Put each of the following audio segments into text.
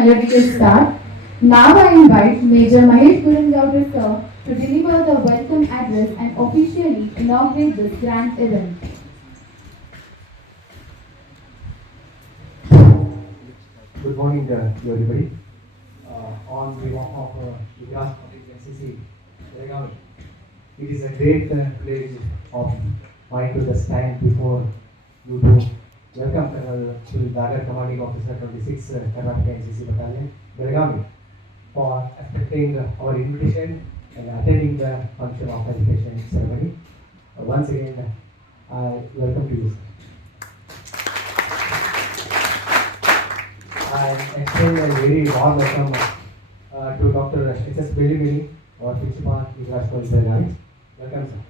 melodious start. Now I invite Major Mahesh Gurungowda sir to deliver the welcome address and officially inaugurate this grand event. Good morning to everybody. On behalf of Vikas Public NCC, Belgavi, it is a great privilege of mine to just stand before you to welcome Colonel Shri Dagar Commanding Officer 26 Karnataka NCC Battalion, Belgavi, for accepting our invitation and attending the function of education ceremony. Once again, I welcome to you, sir. I extend a very warm welcome to Dr. H.S. Bellimini, our Principal, Vikas College, Belgavi. Welcome, sir.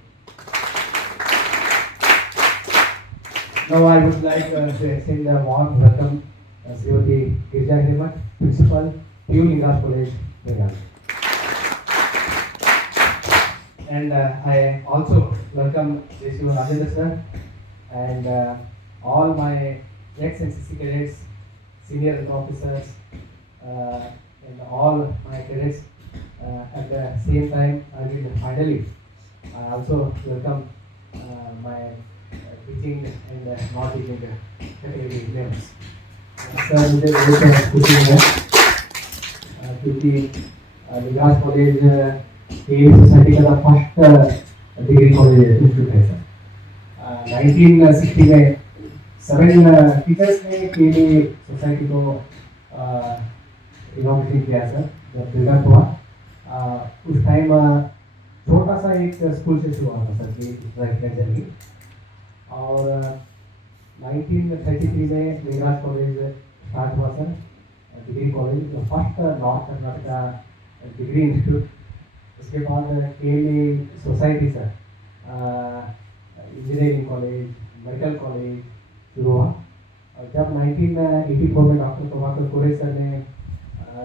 Now I would like to extend a warm welcome Srimati Girja Hirimat, Principal, New Vikas College, Belgavi. And I also welcome J.C. Rajendra sir and all my ex-NCC cadets, senior officers, and all my cadets. At the same time, I will finally also welcome my teaching and non-teaching category members. Sir, with क्योंकि विकास कॉलेज के सोसाइटी का first degree college institute है सर। 1960 में 7 टीचर्स ने केली सोसाइटी को इनॉग्रेशन किया सर जब बिल्डअप हुआ। उस टाइम छोटा सा एक स्कूल से शुरू हुआ था सर कि सोसाइटी जर्नी। और 1933 में विकास कॉलेज स्टार्ट हुआ sir, degree college, first north Karnataka degree institute. उसके बाद केली society sir, engineering college, medical college शुरू हुआ। और जब 1984 में डॉक्टर प्रभाकर कोरे सर ने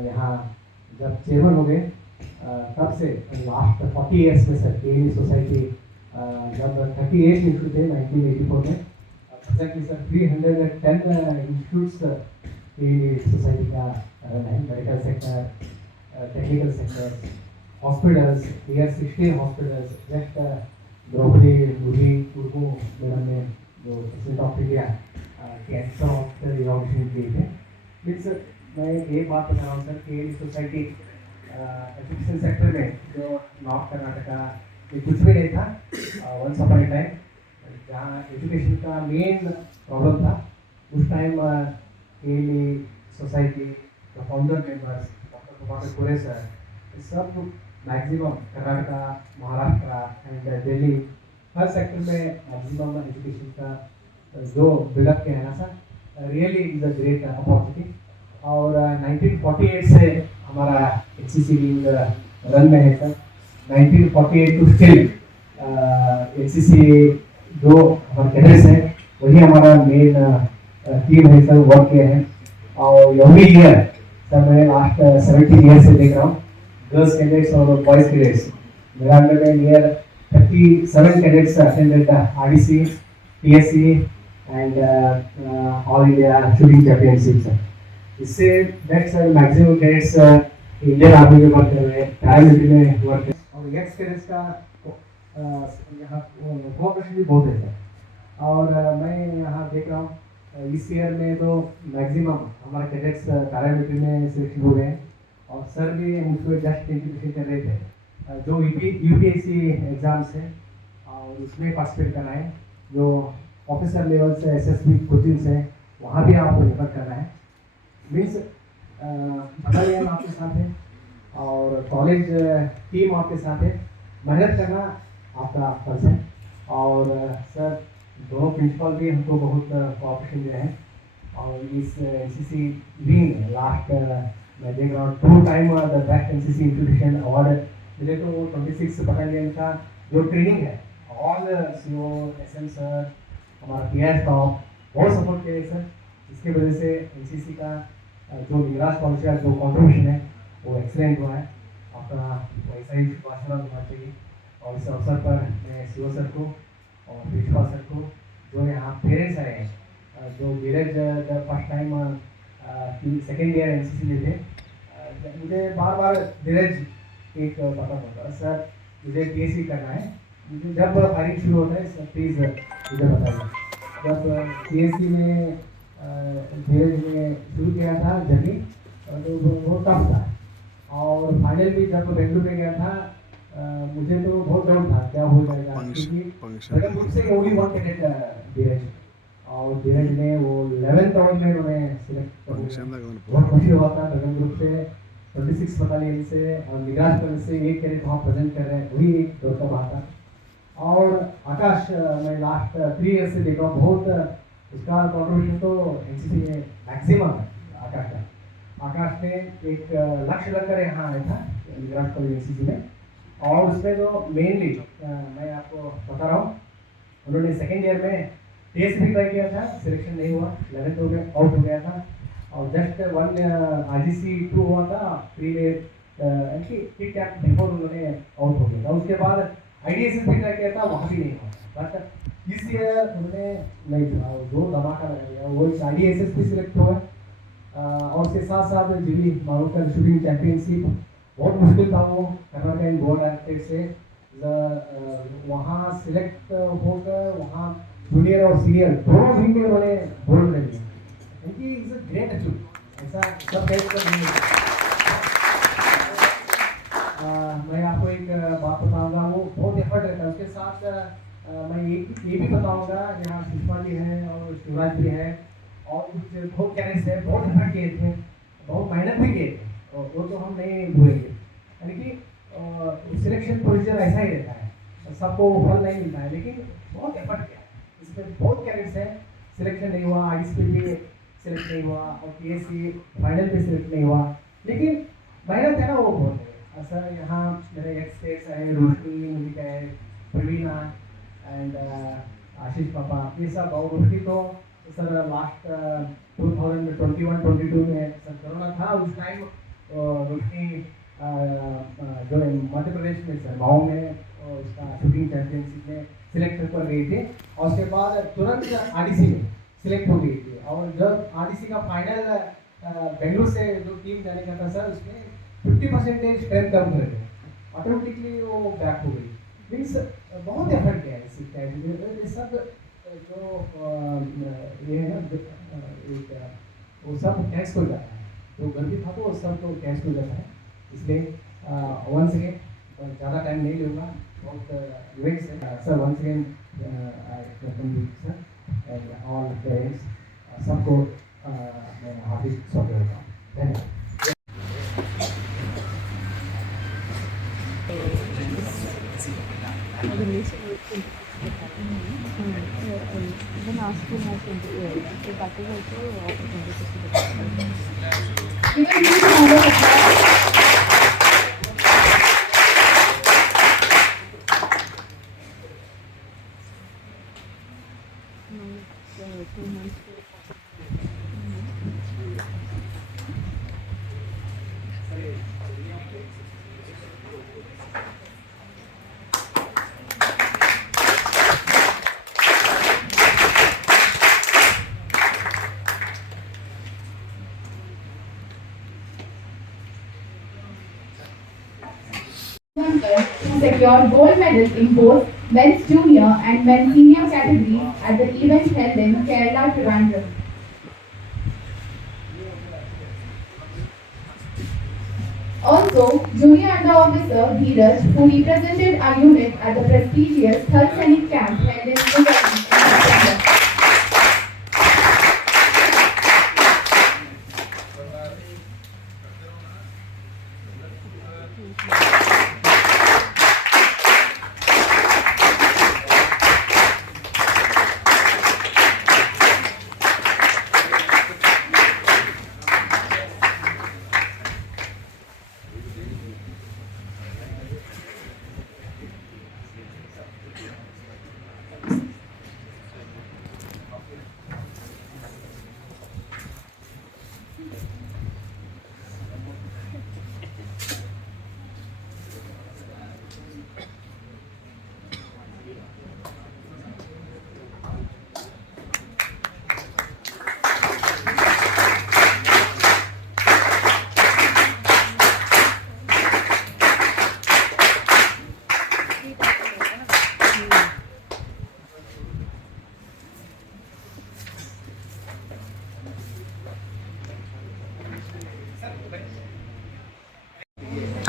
यहाँ जब चेयरमैन हो गए, तब से लास्ट 40 ईयर्स में सर केली सोसाइटी जब 38 इंस्टीट्यूट थे 1984 में, प्रेजेंटली सर 310 इंस्टीट्यूट्स की सोसाइटी का रन है। Medical sector, technical sector, hospitals, near 16 hospitals. Just Draupadi Murmu madam ने जो president of India cancer hospital inauguration किए थे। मीन्स मैं एक बात बता रहा हूँ सर कि सोसाइटी एजुकेशन सेक्टर में जो नॉर्थ कर्नाटका में कुछ भी नहीं था, वंस अपॉन ए टाइम जहाँ एजुकेशन का मेन प्रॉब्लम था, उस टाइम केली सोसाइटी का फाउंडर मेंबर्स डॉक्टर प्रभाकर कोरे सर, सब मैक्सिमम कर्नाटका, महाराष्ट्र एंड दिल्ली हर सेक्टर में मैक्सिमम एजुकेशन का जो बिल्डअप किया है ना sir, really is a great opportunity. और 1948 से हमारा एचसीसी विंग रन में है सर। 1948 टू स्टिल एचसीसी जो हमारे कैडेट्स हैं वही हमारा मेन टीम है सर, वर्क किया है। और एवरी ईयर सर मैं लास्ट 17 ईयर से देख रहा हूँ गर्ल्स कैडेट्स और बॉयज कैडेट्स मेरा अंडर में near 37 cadets attended RDC, PSC and all India shooting championship sir. इससे next sir maximum cadets Indian army में वर्क कर रहे हैं, पैरामिलिट्री में वर्क कर, और एक्स कैडेट्स का यहाँ कोऑपरेशन भी बहुत है सर। और मैं यहाँ देख रहा हूँ इस ईयर में तो मैक्सिमम हमारे कैडेट्स पैरामिलिट्री में सिलेक्शन हो गए हैं। और सर भी मुझको जस्ट इंट्रोड्यूशन कर रहे थे जो यूपीएससी एग्जाम्स हैं और उसमें पार्टिसिपेट करना है, जो ऑफिसर लेवल से एसएसबी कोचिंग्स हैं वहाँ भी आपको रेफर करना है। मीन्स बटालियन आपके साथ है और कॉलेज टीम आपके साथ है, मेहनत करना आपका फर्ज है। और सर दोनों प्रिंसिपल भी हमको बहुत कोऑपरेशन दे रहे हैं। और इस एनसीसी विंग लास्ट मैं देख रहा हूँ 2 time the best NCC institution award मिले, तो 26 बटालियन का जो ट्रेनिंग है ऑल सीओ एसएम सर, हमारा पीआर स्टाफ बहुत सपोर्ट किया है सर। इसके वजह से एनसीसी का जो निराश कॉलेज का जो कॉन्ट्रीब्यूशन है वो एक्सीलेंट हुआ है। आपका वैसा ही आशीर्वाद होना चाहिए। और इस अवसर पर मैं सीओ सर को और प्रिंसिपल सर को, जो यहाँ पेरेंट्स आए हैं, जो Neeraj first time second year NCC में थे। मुझे बार बार धीरज एक पता पड़ा, सर मुझे पीएससी करना है, मुझे जब फायरिंग शुरू होता है सर प्लीज़ मुझे बताइए। जब पीएससी में धीरज ने शुरू किया था जर्नी, तो वो टफ था, और फाइनल भी जब बेंगलुरु में गया था मुझे तो बहुत डाउट था क्या हो जाएगा, क्योंकि मुझसे ओनली वन कैडेट धीरज, और धीरज ने वो 11th राउंड में उन्हें सिलेक्ट कर लिया। बहुत खुशी हुआ था। ड्रैगन ग्रुप से 26 बटालियन से और निगाह पर से एक कैडेट वहाँ प्रेजेंट कर रहे हैं, वही एक दौर का बात था। और आकाश मैं लास्ट 3 ईयर से देख रहा हूँ, बहुत उसका कॉन्ट्रीब्यूशन तो एनसीसी में मैक्सिमम है आकाश का। आकाश ने एक लक्ष्य लेकर यहाँ आया था निगरान कॉलेज एनसीसी में, और उसमें जो मेनली मैं आपको बता रहा हूँ, उन्होंने सेकेंड ईयर में टेस्ट भी ट्राई किया था, सिलेक्शन नहीं हुआ, 11th हो गया, आउट हो गया था, और जस्ट 1 IGC 2 हुआ था प्री किक कैप बिफोर उन्होंने आउट हो गया था। उसके बाद IDSS भी ट्राई किया था, वहाँ भी नहीं हुआ, बट इस ईयर उन्होंने नहीं चुना, दो धमाका लगा दिया, वो इस IDSS भी सिलेक्ट हुआ, और उसके साथ साथ जीवी मारूकर शूटिंग चैंपियनशिप बहुत मुश्किल था, वो कर्नाटक एंड गोवा डायरेक्टर से वहाँ सिलेक्ट होकर वहाँ जूनियर और सीनियर दोनों भी में उन्होंने गोल्ड मेडल लिया, क्योंकि इज अ ग्रेट अचीवमेंट, ऐसा सब कह नहीं है। मैं आपको एक बात बताऊंगा, वो बहुत एफर्ट रहता है, उसके साथ मैं ये भी बताऊंगा, यहाँ सुषमा जी हैं और शिवराज जी हैं और कुछ बहुत कैरेक्टर्स हैं, बहुत एफर्ट किए थे, बहुत मेहनत भी किए थे, और वो तो हम नहीं भूलेंगे। यानी कि सिलेक्शन प्रोसीजर ऐसा ही रहता है, सबको फल नहीं मिलता है, लेकिन बहुत एफर्ट किया, इसमें बहुत कैरेक्टर्स हैं, सिलेक्शन नहीं हुआ, ISP भी सिलेक्ट नहीं हुआ, और PSC फाइनल पे सिलेक्ट नहीं हुआ, लेकिन मेहनत है ना वो बहुत है। सर यहाँ मेरे एक्स है, रोशनी मुलिका है, प्रवीणा एंड आशीष पापा, ये सब, और रोशनी तो सर लास्ट 2021-22 में सर कोरोना था, उस टाइम रोशनी जो मध्य प्रदेश में सर गाँव में उसका शूटिंग चैंपियनशिप में सिलेक्ट कर गई थी, और उसके बाद तुरंत RDC में सिलेक्ट हो गई थी, और जब RDC का फाइनल बेंगलुरु से जो टीम जाने का था सर, उसमें 50% स्ट्रेंथ कम कर गए, ऑटोमेटिकली वो बैक हो गई। मीन्स बहुत एफर्ट किया है ये सब, जो ये है ना एक वो सब कैश हो जाता है, जो गलती था वो सब तो कैश हो जाता है, इसलिए वंस अगेन ज़्यादा टाइम नहीं लूँगा, बहुत इवेंट्स है sir, once again sir and all parents सबको मैं हार्दिक स्वागत करता हूँ, धन्यवाद। Even asking us in the air, so that is also opportunity to see the Even you can have a no, 2 months. who secured gold medals in both men's junior and men's senior categories at the event held in Kerala, Trivandrum. Also, junior under officer Dheeraj, who represented our unit at the prestigious 3rd Sainik Camp held in New Delhi in September.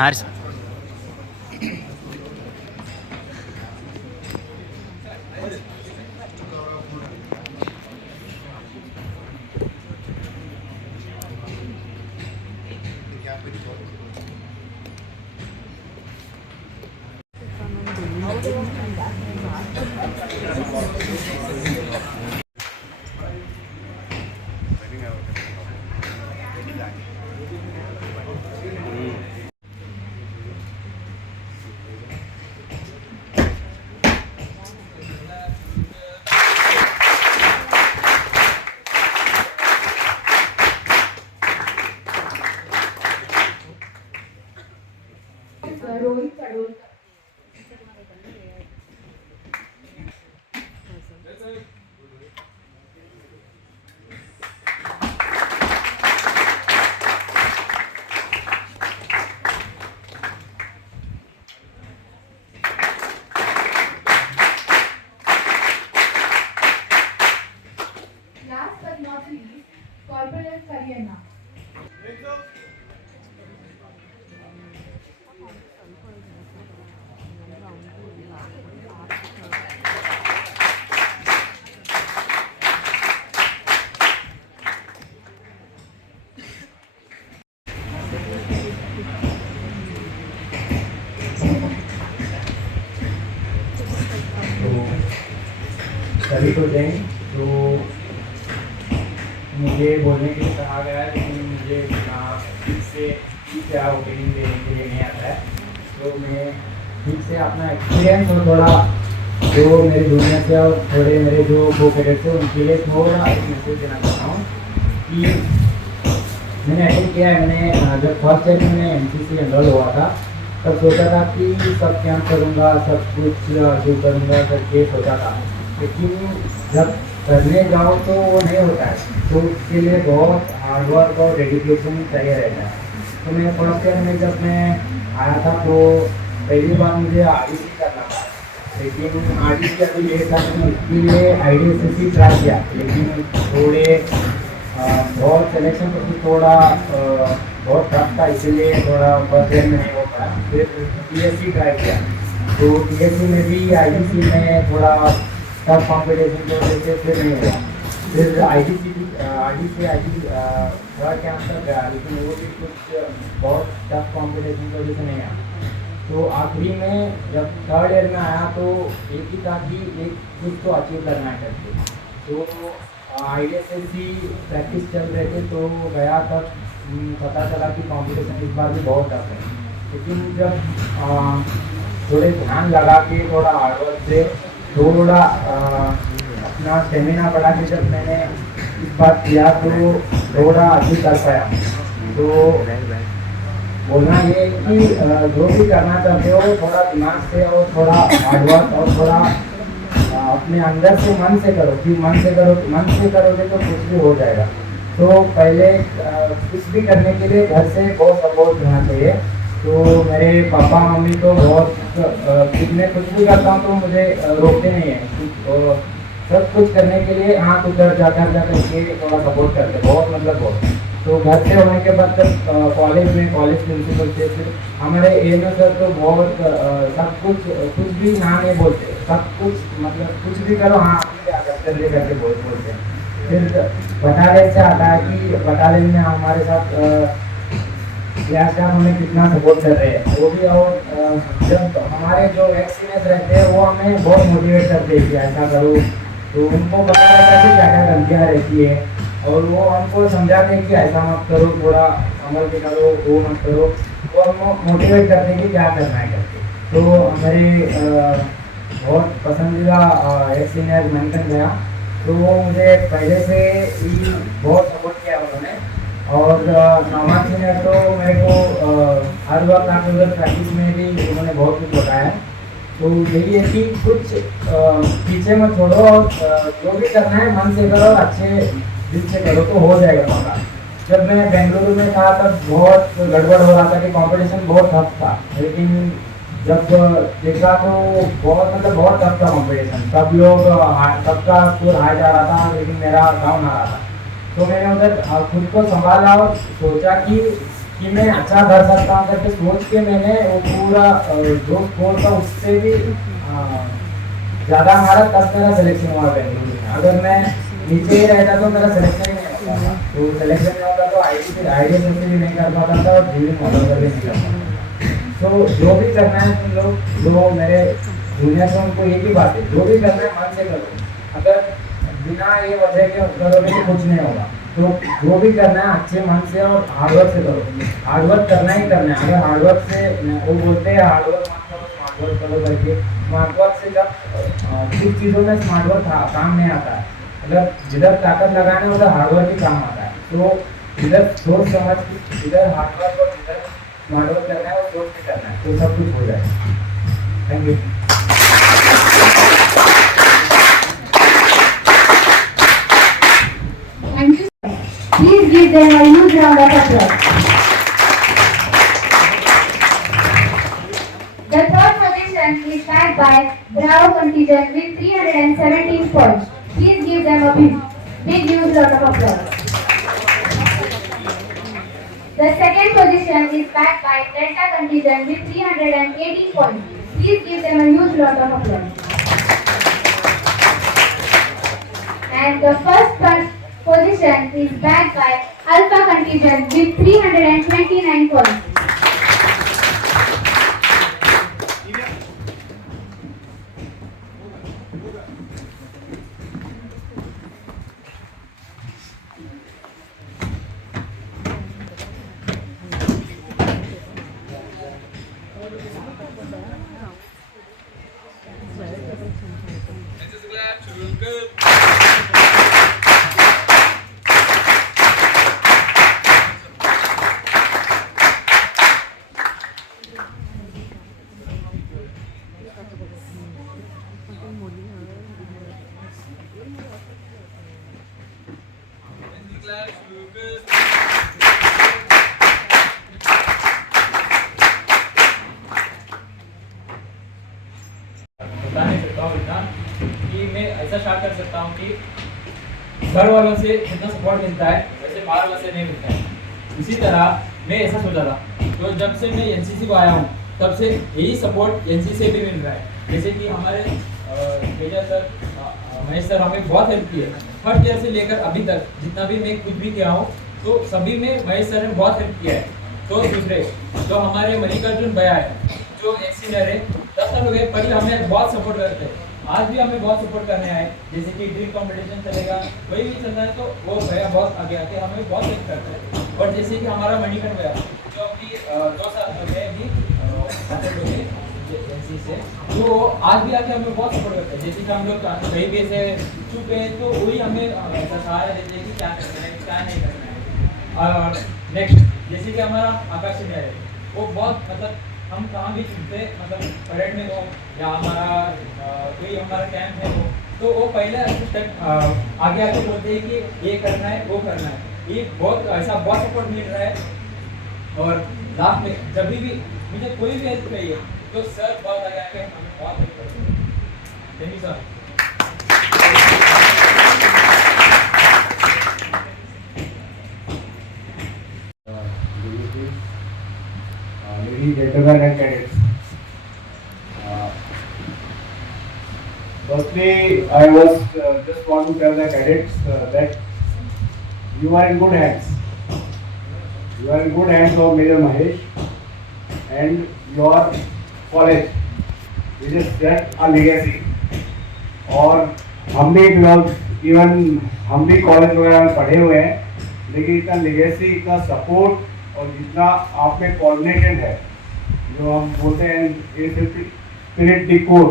हर्ष रोहित कडोलकर. Last but not least, Corporal Karyana. तो सभी को जय हिंद। तो मुझे बोलने के लिए कहा गया है लेकिन मुझे ठीक से क्या ओपिनियन देने के लिए नहीं आता है। तो मैं ठीक से अपना एक्सपीरियंस और थोड़ा जो मेरे जूनियर थे और थोड़े मेरे जो को कैडेट्स थे उनके लिए थोड़ा एक मैसेज देना चाहता हूँ कि मैंने अटेंड किया है। मैंने जब फर्स्ट ईयर में मैंने एनसीसी एनरोल हुआ था तब सोचा था कि सब कैंप करूँगा, सब कुछ अचीव करूँगा करके सोचा था, लेकिन जब करने जाओ तो वो नहीं होता है। तो उसके लिए बहुत हार्डवर्क और डेडिकेशन चाहिए रहता है। तो मैं फर्स्ट ईयर में जब मैं आया था तो पहली बार मुझे आरडीसी करना था, लेकिन आरडीसी अभी लेट था तो इसके लिए आईडीएसएससी ट्राई किया, लेकिन थोड़े बहुत सिलेक्शन प्रोसेस थोड़ा बहुत टफ था, इसीलिए थोड़ा फर्स्ट ईयर में नहीं हो पाया। फिर टीएससी ट्राई किया, तो टीएससी में भी आईडीसी में थोड़ा टफ कॉम्पिटिशन की वजह से फिर नहीं हुआ। फिर आईडीसी थोड़ा कैंप तक गया, लेकिन वो भी कुछ बहुत टफ कॉम्पिटिशन की वजह से नहीं आया। तो आखिरी में जब थर्ड ईयर में आया तो एक ही था कि एक कुछ तो अचीव करना है करके। तो आईडीएसएससी प्रैक्टिस चल रहे थे तो गया तब पता चला कि कंपटीशन इस बार भी बहुत टफ है। लेकिन जब थोड़े ध्यान लगा के थोड़ा हार्डवर्क से थोड़ा अपना स्टेमिना बढ़ा के जब मैंने इस बार किया तो थोड़ा अचीव कर पाया। तो बोलना ये है कि जो भी करना चाहते हो थोड़ा दिमाग से और थोड़ा हार्डवर्क और थोड़ा अपने अंदर से मन से करो कि मन से करोगे तो कुछ भी हो जाएगा। तो पहले कुछ भी करने के लिए घर से बहुत सपोर्ट होना चाहिए। तो मेरे पापा मम्मी तो बहुत मैं कुछ भी करता हूँ तो मुझे रोकते नहीं हैं, तो सब कुछ करने के लिए हाँ तो कर जा करके थोड़ा सपोर्ट करते बहुत मतलब बहुत। तो घर से होने के बाद जब कॉलेज प्रिंसिपल थे, फिर हमारे एएनओ सर तो बहुत सब कुछ भी ना नहीं बोलते, सब कुछ मतलब कुछ भी करो हाँ क्या करके बोलते हैं। फिर बटालियन से आता है कि बटालियन में हमारे साथ क्लास स्टाफ हमें कितना सपोर्ट कर रहे हैं वो भी। और जब हमारे जो एक्स सीनियर्स रहते हैं वो हमें बहुत मोटिवेट करते हैं कि ऐसा करो, तो उनको पता रहता है कि क्या क्या गलतियाँ रहती है और वो हमको समझाते हैं कि ऐसा मत करो, थोड़ा अमल के करो, वो मत करो, वो हमको मोटिवेट करते हैं कि क्या करना है करके। तो मेरे बहुत पसंदीदा एक्स सीनियर मेंटन गया, तो वो मुझे पहले से ही बहुत सपोर्ट किया उन्होंने। और नॉर्मल सीनियर तो मेरे को हर वक्त आकर उधर प्रैक्टिस में भी उन्होंने बहुत कुछ बताया। तो यही है कि कुछ पीछे मत छोड़ो और जो भी करना है मन से करो, अच्छे दिल से करो तो हो जाएगा पक्का। जब मैं बेंगलुरु में था तब बहुत गड़बड़ हो रहा था कि कंपटीशन बहुत टफ था, लेकिन जब देखा तो बहुत टफ था कंपटीशन। सब लोग सबका स्कोर हाई जा रहा था लेकिन मेरा डाउन आ रहा था। तो मैंने उधर खुद को संभाला और सोचा कि कि मैं अच्छा कर सकता हूँ करके सोच के मैंने वो पूरा जो स्कोर था उससे भी ज़्यादा हमारा 10 मेरा सिलेक्शन हुआ बेंगलुरु में। अगर मैं नीचे ही रहता तो मेरा सिलेक्शन ही नहीं होता था। तो सिलेक्शन नहीं होता तो आईडी से भी नहीं कर पाता था और ड्रीम मॉडल का भी नहीं कर पाता। तो जो भी करना है तुम लोग जो मेरे जूनियर से उनको एक ही बात है, जो भी करना है मन से करो। अगर बिना ये वजह के करोगे तो कुछ नहीं होगा। तो जो भी करना है अच्छे मन से और हार्डवर्क से करो। हार्डवर्क करना ही करना है। अगर हार्डवर्क से वो बोलते हैं हार्डवर्क मत करो स्मार्ट वर्क करो करके, स्मार्ट वर्क से जब कुछ चीज़ों में स्मार्ट वर्क काम नहीं आता है। अगर जिधर ताकत लगाना है उधर हार्डवर्क ही काम आता है। तो इधर सोच समझ इधर हार्डवर्क और इधर स्मार्ट वर्क करना है और सोच के करना है तो सब कुछ हो जाएगा। Thank you. Thank you. Please give them a huge round of applause. The third position is backed by Bravo contingent with 317 points. Please give them a big huge round of applause. The second position is backed by Delta contingent with 318 points. Please give them a huge round of applause. And the first position is backed by Alpha contingent with 329 points. बता नहीं सकता हूँ इतना कि मैं ऐसा स्टार्ट कर सकता हूँ कि घर वालों से जितना सपोर्ट मिलता है वैसे बाहर वालों से नहीं मिलता है। इसी तरह मैं ऐसा सोचा था तो जब से मैं एनसीसी को आया हूँ तब से यही सपोर्ट एनसीसी से भी मिल रहा है। जैसे कि हमारे मेजर सर महेश सर हमें बहुत हेल्प की है फर्स्ट ईयर से लेकर अभी तक जितना भी मैं कुछ भी किया हूँ तो सभी में महेश सर ने बहुत हेल्प किया है। तो दूसरे जो हमारे मल्लिकार्जुन भैया है जो एक सीनियर है 10 साल हो गए पहले हमें बहुत सपोर्ट करते हैं, आज भी हमें बहुत सपोर्ट करने आए। जैसे कि ड्रिल कंपटीशन चलेगा वही भी चल रहा है तो वो भैया बहुत आगे आके हमें बहुत हेल्प करते हैं। और जैसे कि हमारा मणिकरण भैया जो अभी 2 साल हो गए अभी एनसी से तो आज भी आके हमें बहुत सपोर्ट करते हैं। जैसे कि हम लोग कहीं भी ऐसे चुप है तो वही हमें सहारा देते हैं कि क्या करना है क्या नहीं करना है। और नेक्स्ट जैसे कि हमारा आकाश है वो बहुत मतलब हम कहाँ भी चुनते मतलब परेड में हो या हमारा कोई हमारा कैंप है हो तो वो पहले स्टेप आगे आके बोलते हैं कि ये करना है वो करना है। ये बहुत ऐसा बहुत सपोर्ट मिल रहा है। और लास्ट में जब भी मुझे कोई भी हेल्प चाहिए तो सर बहुत आगे आके हमें बहुत हेल्प करते हैं। Thank you sir. Ladies, gentlemen and cadets. Firstly, I was just want to tell the cadets that you are in good hands. You are in good hands of Major Mahesh and your college. It is just a legacy. और हम भी इवन हम भी कॉलेज वगैरह में पढ़े हुए हैं लेकिन इतना लेगेसी इतना सपोर्ट और जितना आप में कोऑर्डिनेशन है जो हम बोलते हैं स्पिरिट डी कोड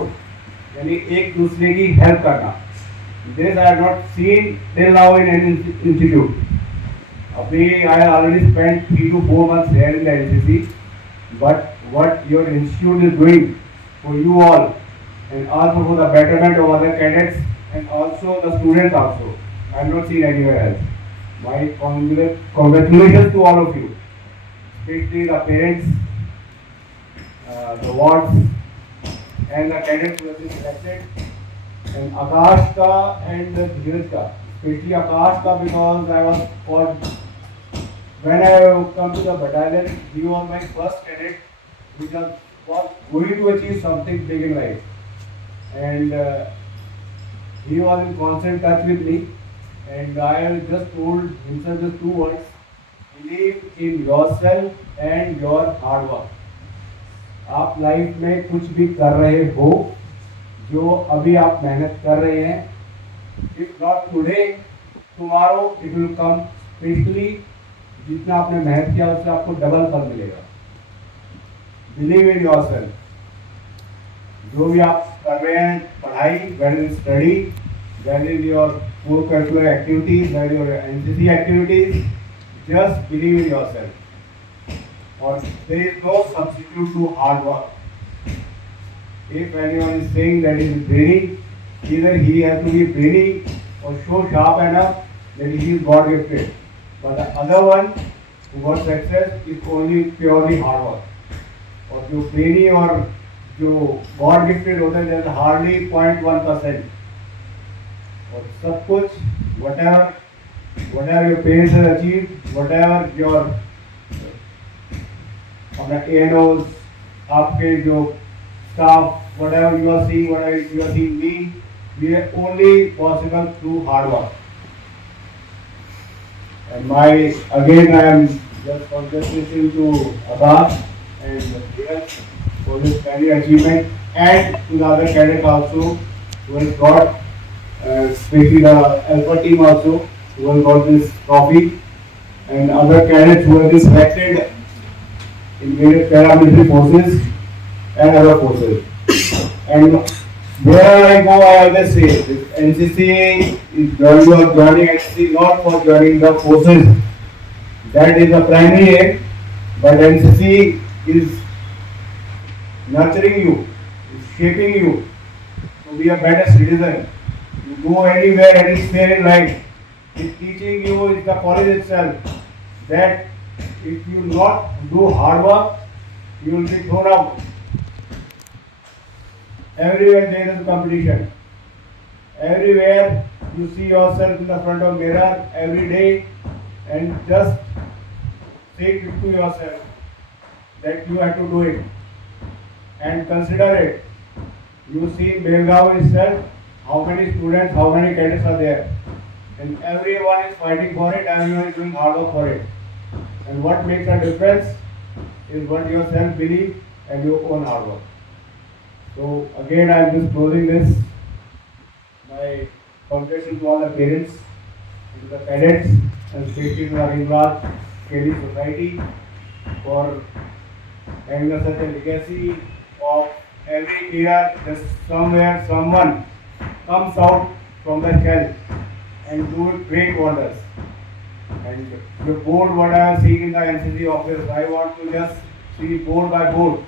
यानी एक दूसरे की हेल्प करना this I have not seen till now in any institute. अभी आई ऑलरेडी स्पेंट 3 to 4 months here in the NCC but what your institute is doing for you all and also for the betterment of other cadets and also the students also. I have not seen anywhere else. My congratulations to all of you, especially the parents, the wards and the cadets who have been selected, and Akash ka and Dheeraj ka, especially Akash ka because I was called when I come to the battalion, he was my first cadet, which was going to achieve something big in life. And he was in constant touch with me. And I just told himself just two words: believe in yourself and your hard work. आप लाइफ में कुछ भी कर रहे हो, जो अभी आप मेहनत कर रहे हैं, if not today tomorrow it will come quickly. जितना आपने मेहनत किया उससे आपको डबल फल मिलेगा. Believe in yourself. जो भी आप कर रहे हैं पढ़ाई, whether in study, whether in your core curricular activities, whether your NCC activities, just believe in yourself. और there is no substitute to hard work. If anyone is saying that he is brainy, either he has to be brainy or so sharp enough that he is God gifted. But the other one who got success is only purely hard work. और जो brainy और जो God gifted होते हैं, there's hardly 0.1%. और सब कुछ whatever your parents have achieved, whatever your अपना ANOs, आपके जो staff, whatever you are seeing me, we are only possible through hard work. And again I am just congratulating to Abbas and Dheeraj for this kind achievement, and to the other cadets also who has got, especially the Alpha team also who has got this trophy, and other cadets who have been selected in various paramilitary forces and other forces. And wherever I go, I always say this NCC is joining NCC not for joining the forces. That is the primary aim, but NCC is nurturing you, is shaping you to be a better citizen. You go anywhere, any sphere in life, it's teaching you, it's the college itself, that if you not do hard work, you will be thrown out. Everywhere there is competition. Everywhere you see yourself in the front of mirror every day and just say it to yourself that you have to do it and consider it. You see in Belgaum itself how many students, how many cadets are there, and everyone is fighting for it, everyone is doing hard work for it. And what makes a difference is what your self-belief and your own hard work. So again, I am just closing this. My congratulations to all the parents, to the cadets, and especially to the Ringwad Kelly Society for having such a legacy of every year just somewhere someone comes out from the shell and do great wonders. And the board, what I am seeing in the NCC office, I want to just see board by board.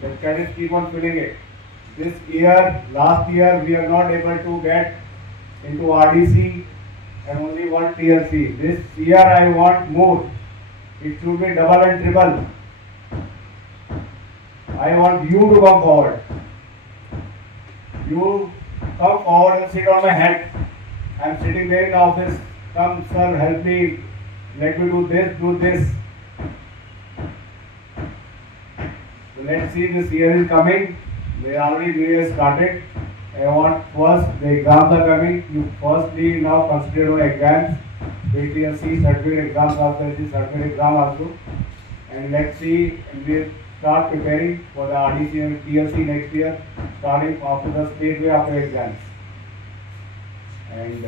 The cadets keep on filling it. This year, last year, we are not able to get into RDC and only one TLC. This year, I want more. It should be double and triple. I want you to come forward. You come forward and sit on my head. I am sitting there in the office. Come, sir, help me. Let me do this, do this. So let's see, this year is coming. We already New Year started. I want first, the exams are coming. You firstly now consider your exams. PTSC certificate exams also, certificate exam also. And let's see, and we'll start preparing for the RDC and TLC next year, starting after the stateway after exams. And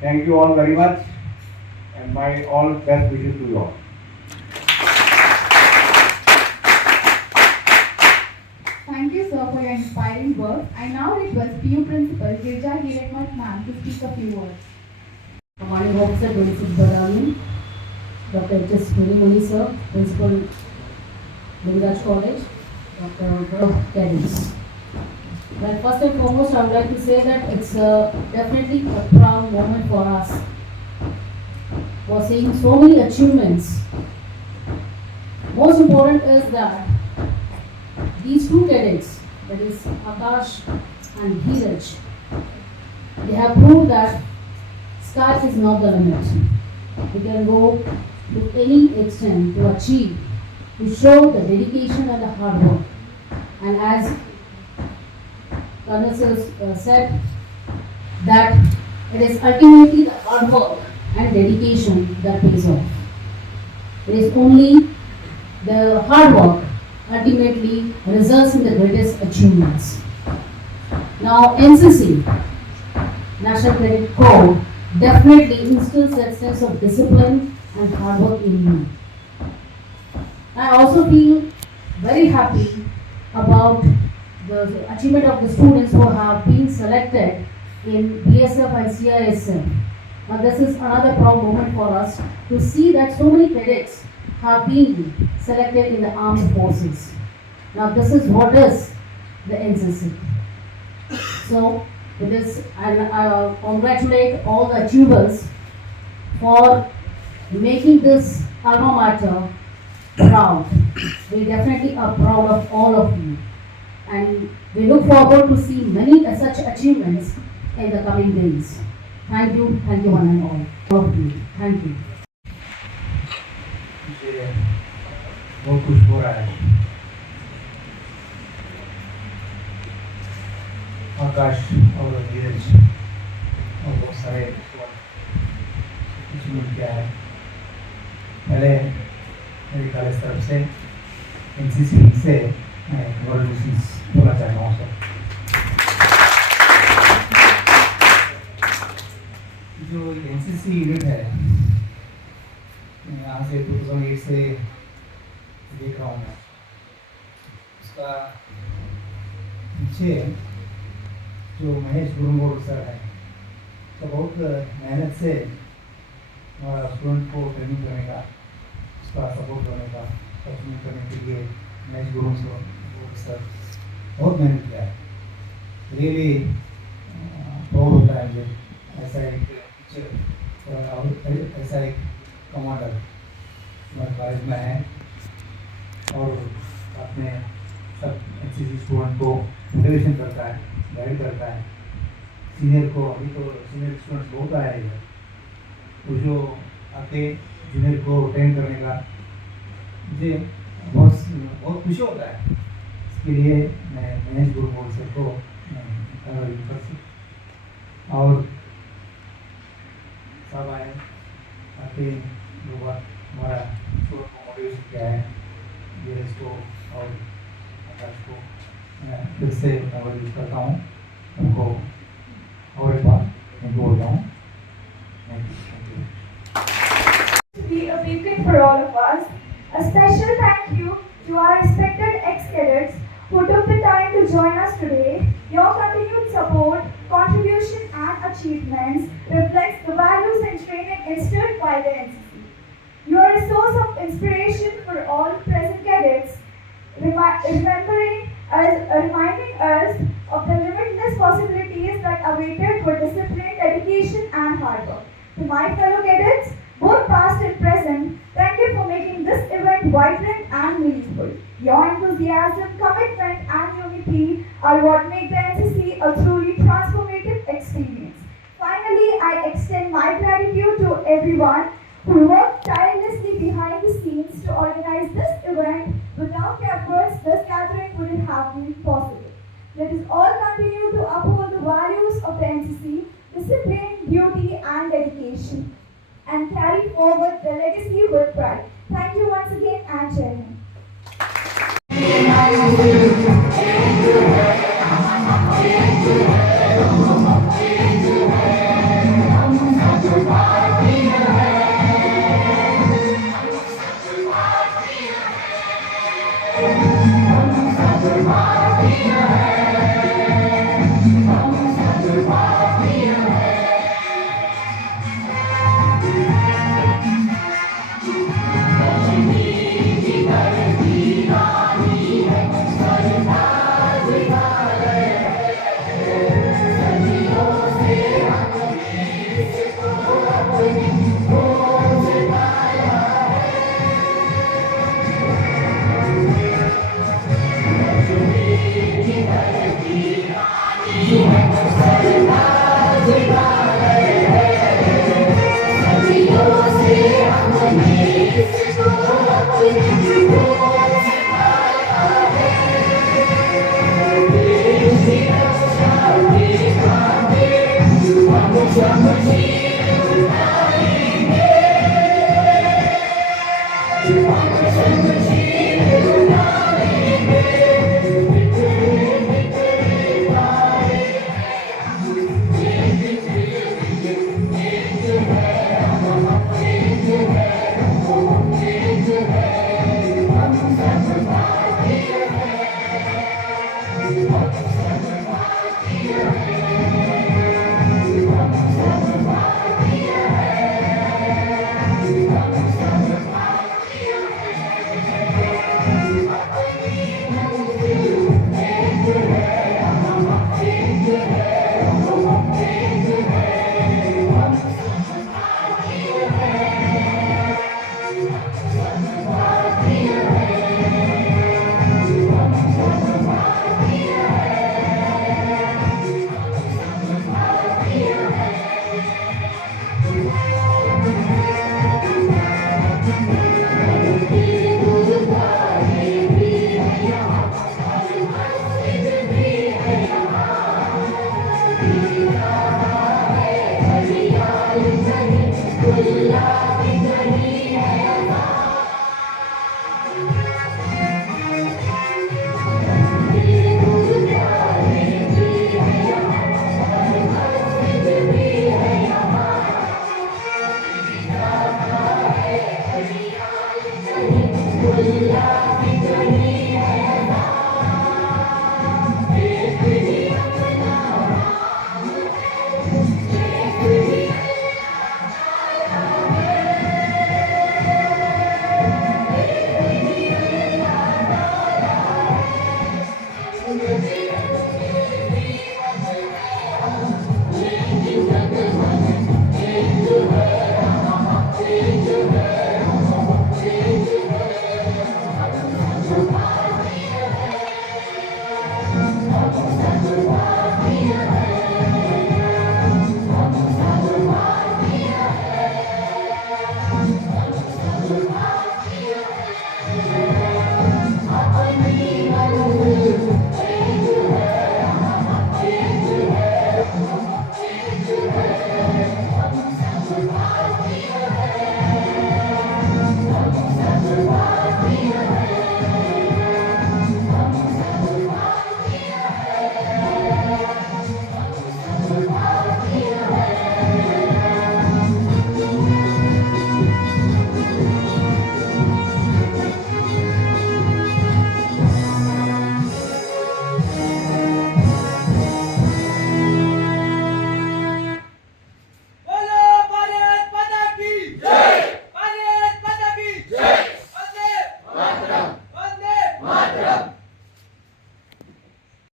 thank you all very much, and my all best wishes to you all. Thank you, sir, for your inspiring work. I now request PU Principal Girja Hirekmat ma'am to speak a few words. Commanding Officer 26 Battalion, Dr. H.S. Murimuni sir, Principal Lingaraj College, Dr. Cadets. Well, first and foremost, I would like to say that it's definitely a proud moment for us for seeing so many achievements. Most important is that these two cadets, that is Akash and Dheeraj, they have proved that sky is not the limit. We can go to any extent to achieve, to show the dedication and the hard work. And as Colonel sir said, that it is ultimately the hard work and dedication that pays off. It is only the hard work ultimately results in the greatest achievements. Now, NCC, National Cadet Corps, definitely instills that sense of discipline and hard work in me. I also feel very happy about the achievement of the students who have been selected in BSF and CISF. Now, this is another proud moment for us to see that so many cadets have been selected in the armed forces. Now, this is what is the NCC. So, it is, and I congratulate all the achievers for making this alma mater proud. We definitely are proud of all of you. And we look forward to see many such achievements in the coming days. Thank you one and all of you. Thank you. मुझे बहुत खुश हो रहा है। आकाश और धीरज और बहुत सारे कुछ मिल गया है। पहले मेरी कॉलेज तरफ से एनसीसी से मैं कॉन्ग्रेचुलेशंस बोलना चाहता हूँ सर। जो एनसीसी यूनिट है, मैं यहाँ से 2008 से देख रहा हूँ मैं, उसका पीछे जो महेश गुरुमोड़ सर है, तो बहुत मेहनत से हमारा स्टूडेंट को ट्रेनिंग करने का, उसका सपोर्ट करने का, ट्रेनिंग करने के लिए महेश गुरुमोड़ सर बहुत मेहनत किया है। रियली प्राउड होता है मुझे ऐसा एक टीचर और ऐसा एक कमांडर हमारे कॉलेज में है और अपने सब एनसीसी स्टूडेंट को मोटिवेशन करता है, गाइड करता है। सीनियर को, अभी तो सीनियर स्टूडेंट्स बहुत आए हैं, तो जो आके जूनियर को ट्रेन करने का मुझे बहुत खुशी होता है। इसके लिए मैं महेश गुरुमोड़ सर को और सब आए आके लोग हमारा स्टूडेंट को मोटिवेशन किया है। धीरज को और आकाश को मैं फिर से धन्यवाद करता हूँ, उनको और एक बार मैं बोलता हूँ। Be a beacon for all of us. A special thank you to our respected ex-cadets who took the time to join us today. Your continued support, contribution and achievements reflects the values and training instilled by the NCC. You are a source of inspiration for all present cadets, reminding us of the limitless possibilities that awaited for discipline, dedication and hard work. To my fellow cadets, both past and present, thank you for making this event vibrant and meaningful. Your enthusiasm, commitment and unity are what make the NCC a truly transformative experience. Finally, I extend my gratitude to everyone who worked tirelessly behind the scenes to organize this event. Without your efforts, this gathering wouldn't have been possible. Let us all continue to uphold the values of the NCC, discipline, duty and dedication, and carry forward the legacy with pride. Thank you once again and Jai Hind.